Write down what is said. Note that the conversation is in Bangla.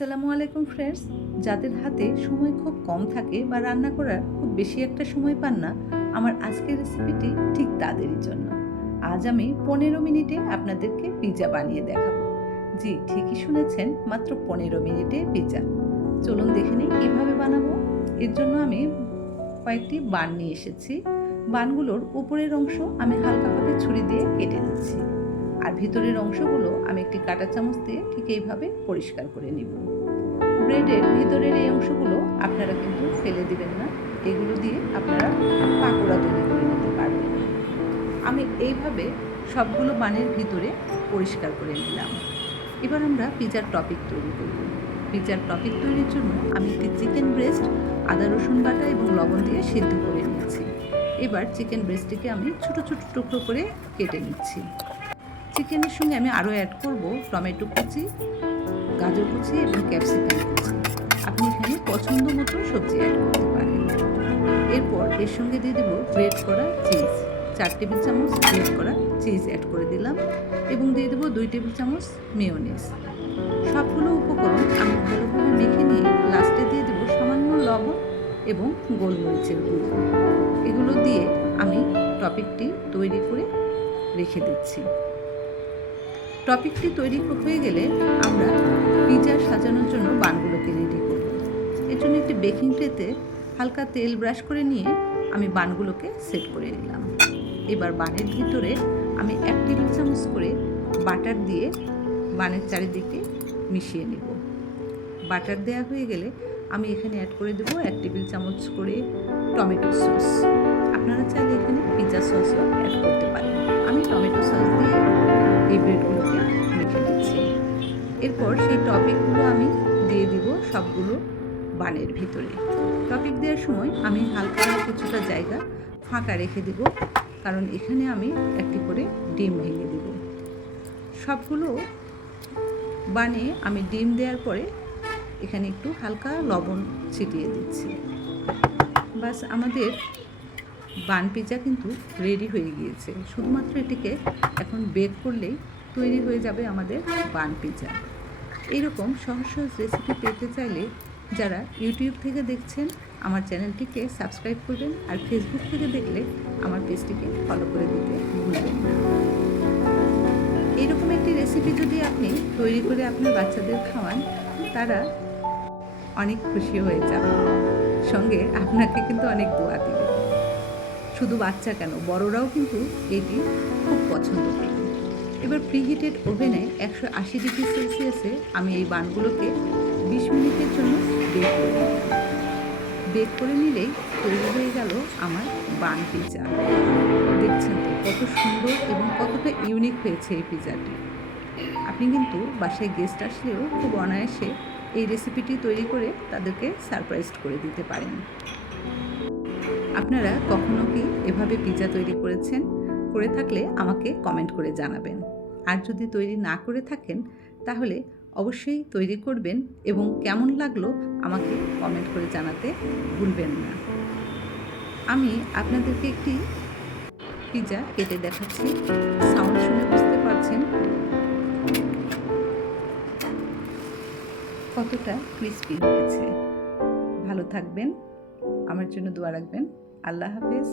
আসসালামু আলাইকুম ফ্রেন্ডস। যাদের হাতে সময় খুব কম থাকে বা রান্না করার খুব বেশি একটা সময় পান না, আমার আজকের রেসিপিটি ঠিক তাদেরই জন্য। আজ আমি 15 মিনিটে আপনাদেরকে পিৎজা বানিয়ে দেখাবো। জি, ঠিকই শুনেছেন, মাত্র 15 মিনিটে পিৎজা। চলুন দেখে নিই কীভাবে বানাবো। এর জন্য আমি কয়েকটি বান নিয়ে এসেছি। বানগুলোর উপরের অংশ আমি হালকাভাবে ছুরি দিয়ে কেটে নিচ্ছি, আর ভিতরের অংশগুলো আমি একটি কাঁটা চামচ দিয়ে ঠিক এইভাবে পরিষ্কার করে নিব। ব্রেডের ভিতরের এই অংশগুলো আপনারা কিন্তু ফেলে দিবেন না, এগুলো দিয়ে আপনারা পাকোড়া তৈরি করে নিতে পারবেন। আমি এইভাবে সবগুলো বানের ভিতরে পরিষ্কার করে নিলাম। এবার আমরা পিৎজার টপিক তৈরি করব। পিৎজার টপিক তৈরির জন্য আমি একটি চিকেন ব্রেস্ট আদা রসুন বাটা এবং লবণ দিয়ে সিদ্ধ করে নিচ্ছি। এবার চিকেন ব্রেস্টটিকে আমি ছোট ছোট টুকরো করে কেটে নিচ্ছি। চিকেনের সঙ্গে আমি আরও অ্যাড করব টমেটো কুচি, গাজর কুচি এবং ক্যাপসিকাম কুচি। আপনি এখানে পছন্দ মতো সবজি অ্যাড করতে পারেন। এরপর এর সঙ্গে দিয়ে দেবো গ্রেট করা চিজ। 4 টেবিল চামচ গ্রেট করা চিজ অ্যাড করে দিলাম এবং দিয়ে দেবো 2 টেবিল চামচ মেয়োনিজ। সবগুলো উপকরণ আমি ভালোভাবে মেখে নিয়ে লাস্টে দিয়ে দেবো সামান্য লবণ এবং গোলমরিচের গুঁড়ো। এগুলো দিয়ে আমি টপিকটি তৈরি করে রেখে দিচ্ছি। টপিকটি তৈরি হয়ে গেলে আমরা পিৎজা সাজানোর জন্য বানগুলোকে রেডি করব। এর জন্য একটি বেকিং ট্রেতে হালকা তেল ব্রাশ করে নিয়ে আমি বানগুলোকে সেট করে নিলাম। এবার বানের ভিতরে আমি 1 টেবিল চামচ করে বাটার দিয়ে বানের চারিদিকে মিশিয়ে নেব। বাটার দেওয়া হয়ে গেলে আমি এখানে অ্যাড করে দেবো 1 টেবিল চামচ করে টমেটো সস। আপনারা চাইলে এখানে পিৎজা সসও অ্যাড করতে পারেন। আমি টমেটো সস দিয়ে এই ব্রেডগুলোকে মেখে নিচ্ছি। এরপর সেই টপিকগুলো আমি দিয়ে দিব সবগুলো বানের ভিতরে। টপিক দেওয়ার সময় আমি হালকা কিছুটা জায়গা ফাঁকা রেখে দেব, কারণ এখানে আমি একটি করে ডিম ভেঙে দেব। সবগুলো বানে আমি ডিম দেওয়ার পরে এখানে একটু হালকা লবণ ছিটিয়ে দিচ্ছি। বাস, আমাদের বান পিৎজা কিন্তু রেডি হয়ে গিয়েছে। শুধুমাত্র এটিকে এখন বেক করলেই তৈরি হয়ে যাবে আমাদের বান পিৎজা। এইরকম সহজ সহজ রেসিপি পেতে চাইলে যারা ইউটিউব থেকে দেখছেন আমার চ্যানেলটিকে সাবস্ক্রাইব করবেন, আর ফেসবুক থেকে দেখলে আমার পেজটিকে ফলো করে দিতে ভুলবেন না। এইরকম একটি রেসিপি যদি আপনি তৈরি করে আপনার বাচ্চাদের খাওয়ান, তারা অনেক খুশি হয়ে যাবে, সঙ্গে আপনাকে কিন্তু অনেক দোয়া দিবে। শুধু বাচ্চা কেন, বড়রাও কিন্তু এটি খুব পছন্দ করে। এবার প্রিহিটেড ওভেনে 180 ডিগ্রি সেলসিয়াসে আমি এই বানগুলোকে 20 মিনিটের জন্য বেক করে নিলাম। বেক করে নিলেই তৈরি হয়ে গেল আমার বান পিৎজা। দেখছেন তো কত সুন্দর এবং কতটা ইউনিক হয়েছে এই পিৎজাটি। আপনি কিন্তু বাসায় গেস্ট আসলেও খুব অনায়াসে এই রেসিপিটি তৈরি করে তাদেরকে সারপ্রাইজ করে দিতে পারেন। আপনারা কখনো কি এভাবে পিৎজা তৈরি করেছেন? করে থাকলে আমাকে কমেন্ট করে জানাবেন। আর যদি তৈরি না করে থাকেন তাহলে অবশ্যই তৈরি করবেন এবং কেমন লাগলো আমাকে কমেন্ট করে জানাতে ভুলবেন না। আমি আপনাদেরকে একটি পিৎজা কেটে দেখাচ্ছি। সাউন্ড শুনে বুঝতে পারছেন কতটা ক্রিস্পি হয়েছে। ভালো থাকবেন, আমার জন্য দোয়া রাখবেন। আল্লাহ হাফেজ।